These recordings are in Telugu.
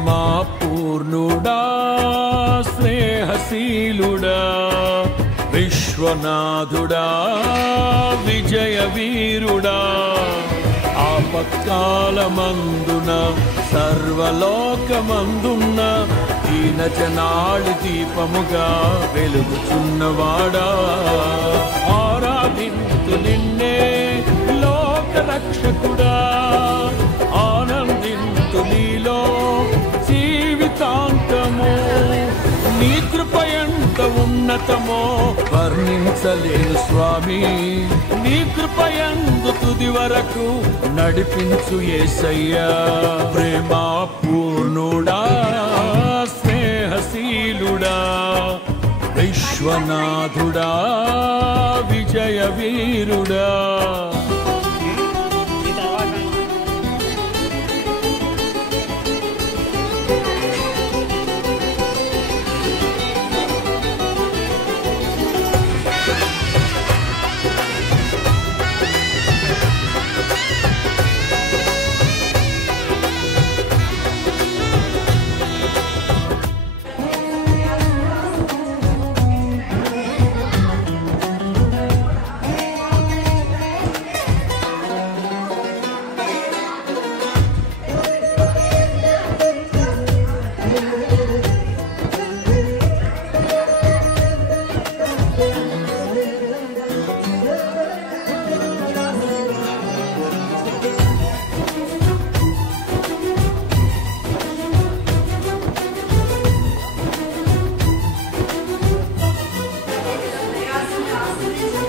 ప్రేమా పూర్ణుడా స్నేహశీలుడా విశ్వనాథుడా విజయ వీరుడా ఆపత్కాలమందున సర్వలోకమందున్న దీన జనాళి దీపముగా వెలుగుచున్నవాడా ఆరాధింతు నిన్నే లోక రక్షకుడా ఆనందింతు నీలో జీవితాంతము నీ కృప ఎంత ఉన్నతమో వర్ణించలేను స్వామి నీ కృప యందు తుది వరకు నడిపించు యేసయ్యా ప్రేమా పూర్ణుడా స్నేహశీలుడా విశ్వనాథుడా విజయ వీరుడా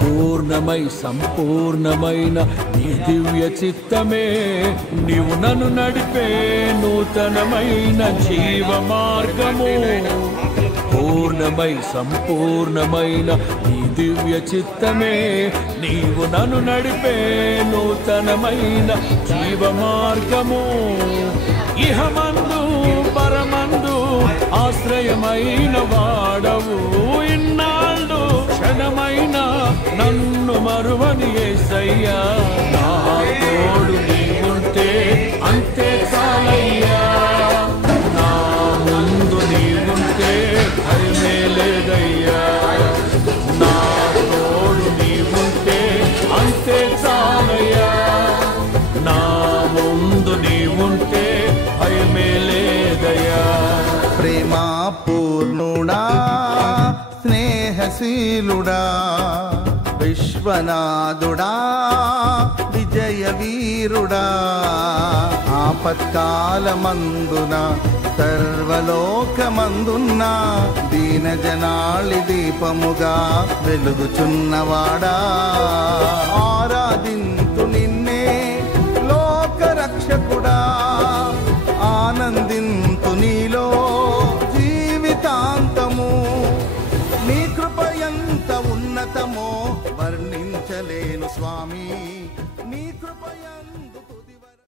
పూర్ణమై సంపూర్ణమైన నీ దివ్య చిత్తమే నీవు నన్ను నడిపే నూతనమైన జీవ మార్గము పూర్ణమై సంపూర్ణమైన నీ దివ్య చిత్తమే నీవు నన్ను నడిపే నూతనమైన జీవ మార్గము ఇహమందు పరమందు ఆశ్రయమైన వాడవు ఇన్నాళ్ళు క్షణమైన నన్ను మరువని యేసయ్యా నా తోడు నీవుంటే అంతే చాలయ్యా నా ముందు నీవుంటే భయమే లేదయ్యా నా తోడు నీవుంటే అంతే చాలయ్యా నా ముందు నీవుంటే భయమే లేదయ్యా ప్రేమా పూర్ణుడా స్నేహశీలుడా విశ్వనాథుడా విజయ వీరుడా ఆపత్కాలమందున సర్వలోకమందున్న దీన జనాళి దీపముగా వెలుగుచున్నవాడా ఆరాధించు